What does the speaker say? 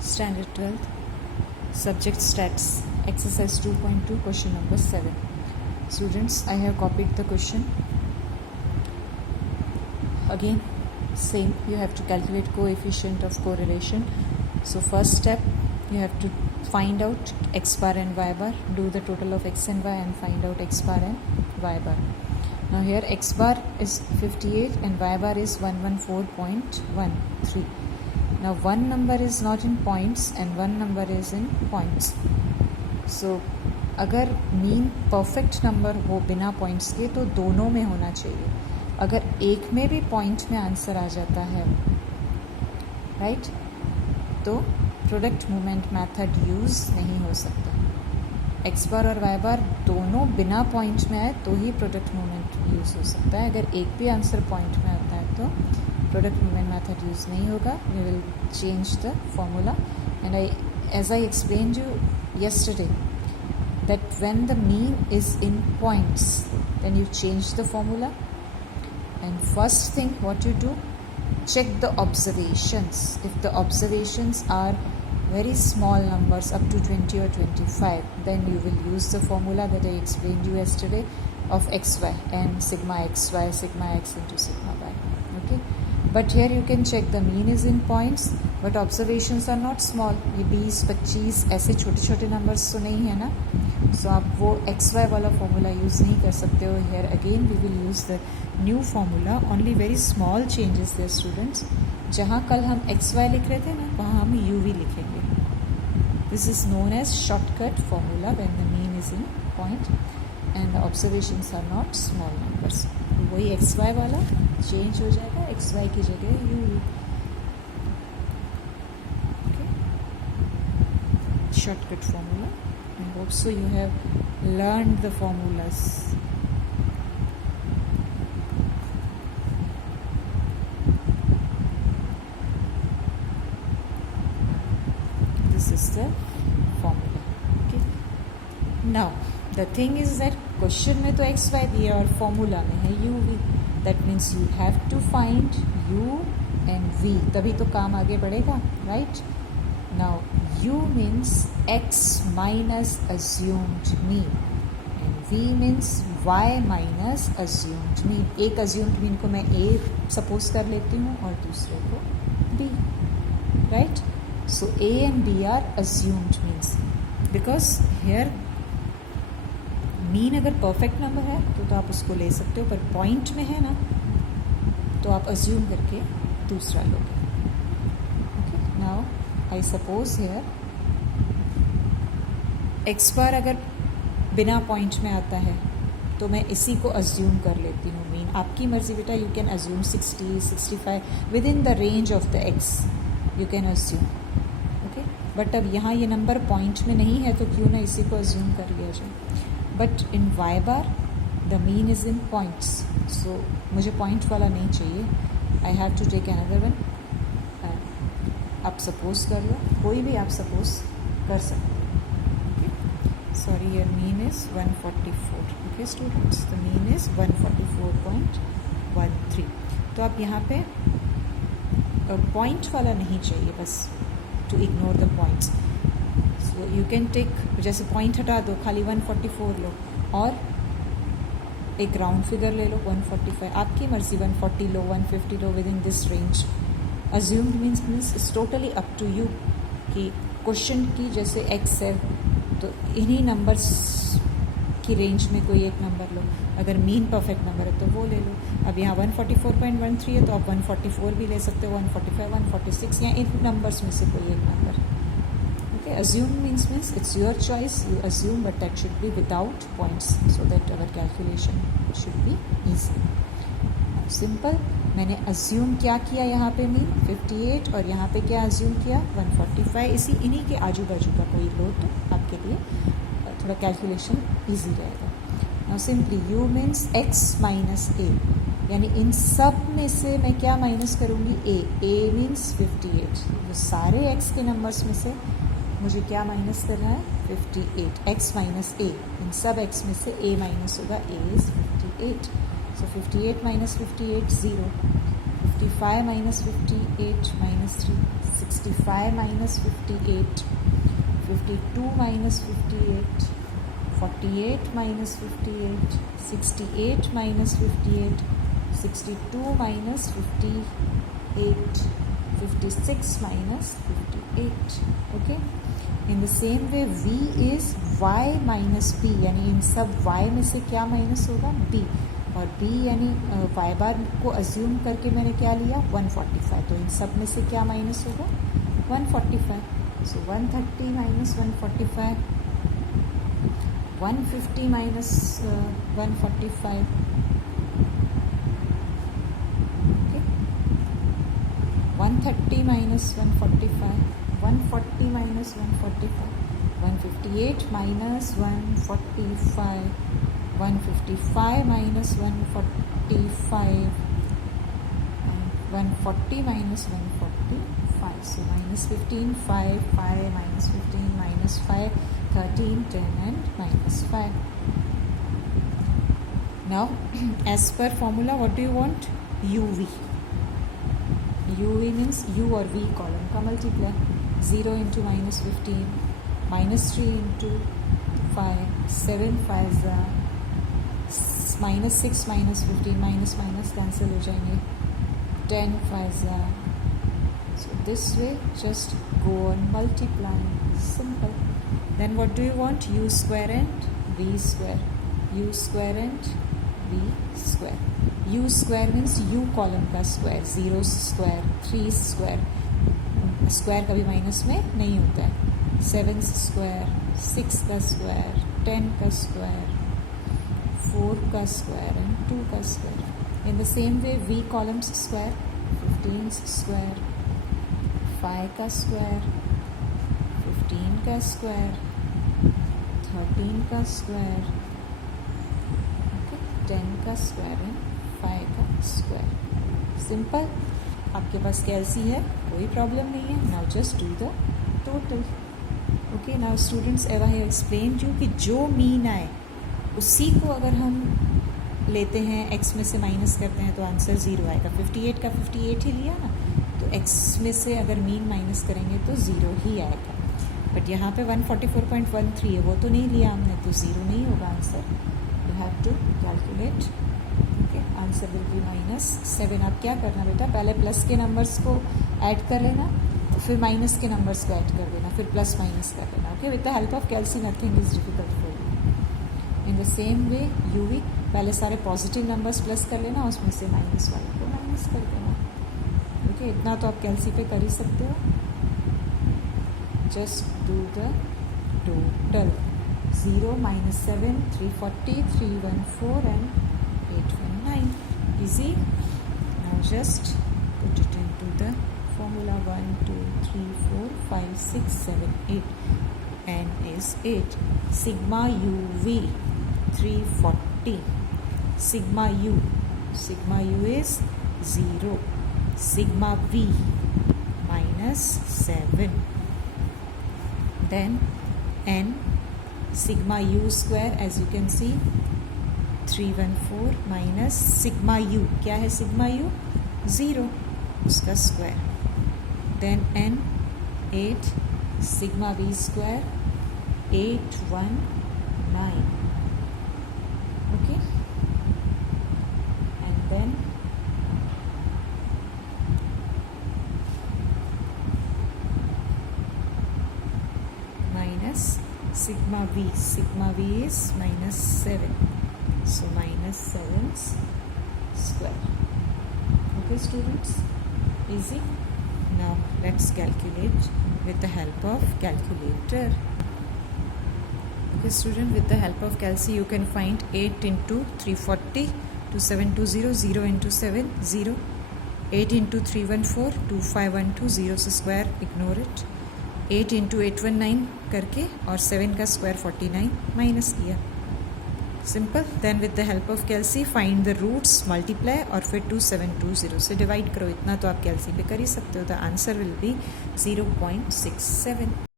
Standard 12th, Subject Stats, Exercise 2.2, question number 7. Students, I have copied the question. Again, same, you have to calculate coefficient of correlation. So first step, you have to find out x bar and y bar, do the total of x and y and find out x bar and y bar. Now here x bar is 58 and y bar is 114.13. Now one number is not in points and one number is in points. So अगर mean perfect number हो बिना points के तो दोनों में होना चाहिए. अगर एक में भी पॉइंट में आंसर आ जाता है, राइट, तो प्रोडक्ट मूवमेंट मेथड यूज़ नहीं हो सकता. एक्स बार और वाई बार दोनों बिना पॉइंट में आए तो ही प्रोडक्ट मूवमेंट यूज़ हो सकता है. अगर एक भी आंसर पॉइंट में आता है तो प्रोडक्ट मूवमेंट मेथड यूज़ नहीं होगा. We will change the formula and as I explained you yesterday that when the mean is in points then you change the formula, and first thing what you do, check the observations. If the observations are very small numbers up to 20 or 25, then you will use the formula that I explained you yesterday of xy and sigma xy sigma x into sigma y. Okay, but here you can check the mean is in points but observations are not small. ये 20 25 ऐसे छोटे छोटे numbers तो नहीं है ना. So आप वो xy वाला formula use नहीं कर सकते हो. Here again we will use the new formula, only very small changes there students. जहाँ कल हम xy लिख रहे थे ना वहाँ हम uv लिखेंगे. This is known as shortcut formula when the mean is in point and the observations are not small numbers. वही xy वाला change हो जाएगा, xy की जगह uv. Shortcut formula. I hope so you have learned the formulas. This is the formula. Okay. Now the thing is that question में तो x y दिया और formula में है u v. That means you have to find u and v. तभी तो काम आगे बढ़ेगा, right? Now u means x minus assumed mean and v means y minus assumed mean. एक assumed mean को मैं a suppose कर लेती हूँ और दूसरे को b, right? So a and b are assumed means because here mean अगर perfect number है तो आप उसको ले सकते हो, पर point में है ना तो आप assume करके दूसरा लोगे. Okay, now I suppose here x बार अगर बिना पॉइंट में आता है तो मैं इसी को अज्यूम कर लेती हूँ मीन. आपकी मर्जी बेटा, you can assume 60 65 with in the range of the x you can assume. Okay, but अब यहाँ ये नंबर पॉइंट में नहीं है तो क्यों ना इसी को अज्यूम कर लिया जाए. But in y bar the mean is in points, so मुझे पॉइंट वाला नहीं चाहिए. I have to take another one. आप सपोज कर लो, कोई भी आप सपोज कर सकते हो. Sorry, your mean is 144. Okay students, the mean is 144.13. तो आप यहाँ पे पॉइंट वाला नहीं चाहिए, बस to ignore the points. So you can take, जैसे पॉइंट हटा दो, खाली 144 लो और एक राउंड फिगर ले लो 145. आपकी मर्जी, 140 लो 150 लो, within this range. Assumed means it's totally up to you कि क्वेश्चन की जैसे एक्स है तो इन्हीं नंबर्स की रेंज में कोई एक नंबर लो. अगर मीन परफेक्ट नंबर है तो वो ले लो. अब यहाँ 144.13 है तो आप 144 भी ले सकते हो, 145 146 या इन नंबर्स में से कोई एक number. Okay, assume means it's your choice, you assume but that should be without points so that our calculation should be easy. Simple. मैंने अज्यूम क्या किया यहाँ पे मीन 58 और यहाँ पे क्या अज्यूम किया 145. इन्हीं के आजू बाजू का कोई लो तो आपके लिए थोड़ा कैलकुलेशन इजी रहेगा. Now simply u means x minus a, यानी इन सब में से मैं क्या माइनस करूँगी a मीन्स 58. तो सारे x के नंबर्स में से मुझे क्या माइनस करना है 58. x माइनस a, इन सब x में से a माइनस होगा, a is 58. So 58 minus 58 0, 55 minus 58 minus 3 65 minus 58, 52 minus 58, 48 minus 58, 68 minus 58, 62 minus 58, 56 minus 58. Okay. In the same way v is y minus b, यानी इन सब y में से क्या माइनस होगा, b, और b यानी y बार को अज्यूम करके मैंने क्या लिया 145, तो इन सब में से क्या माइनस होगा 145. सो 130 minus 145, 150 minus 145. Okay, 130 minus 145, 140 minus 145, 158 minus 145, 155 minus 145, 140 minus 145. So minus 15, 5, 5 minus 15, minus 5, 13, 10 and minus 5. Now as per formula, what do you want? UV. UV means U or V column का multiply. 0 into minus 15, minus 3 into 5, 7 5 minus 6 minus 15, minus minus cancel हो जाएंगे, 10 5. So this way just go on multiplying, simple. Then what do you want? U square and V square. U square and V square. U square means U column का square, 0 square, 3 square. Square कभी minus में नहीं होता है. 7 square, 6 का square, 10 का square, 4 का square and 2 का square. In the same way we columns square, 15 square, 5 का स्क्वायर, 15 का स्क्वायर, 13 का स्क्वायर, 10 का स्क्वायर एंड 5 का स्क्वायर. सिंपल. आपके पास कैलसी है, कोई प्रॉब्लम नहीं है. Now just do the total. Okay, now students एव आई एक्सप्लेन यू कि जो मीन आए उसी को अगर हम लेते हैं x में से माइनस करते हैं तो आंसर 0 आएगा. 58 का 58 ही लिया ना, तो x में से अगर मीन माइनस करेंगे तो 0 ही आएगा. बट यहाँ पे 144.13 है, वो तो नहीं लिया हमने, तो 0 नहीं होगा answer. You have to calculate. Answer will be -7. आप क्या करना बेटा, पहले प्लस के नंबर्स को ऐड कर लेना, फिर माइनस के नंबर्स को ऐड कर देना, फिर प्लस माइनस कर लेना. Okay, with the help of calci nothing is difficult for you. In the same way UV, पहले सारे पॉजिटिव नंबर्स प्लस कर लेना, उसमें से माइनस वाले को माइनस कर देना. ओके, इतना तो आप कैलसी पे कर ही सकते हो. Just do the total. 0 - 7, 340, 314 and 819. Easy. Now just put it into the formula. 1 2 3 4 5 6 7 8. N is 8. Sigma UV 340. Sigma U is 0. Sigma V -7. Then N, sigma U square, as you can see 314 minus sigma U. क्या है sigma U? 0, उसका square. Then N 8, sigma V square 819. Okay, and then minus sigma V. Sigma V is -7. So -7's square. Okay students, easy. Now let's calculate with the help of calculator. Okay student, with the help of calci you can find 8 into 340 to 720, 0 into 7 0, 8 into 314 2512, 0 से square ignore it, 8 into 819 करके और 7 का square 49 माइनस किया. Simple. Then with the help of calci find the roots, multiply और फिर 2720 से divide करो. इतना तो आप कैलसी पे कर ही सकते हो. The answer will B 0.67.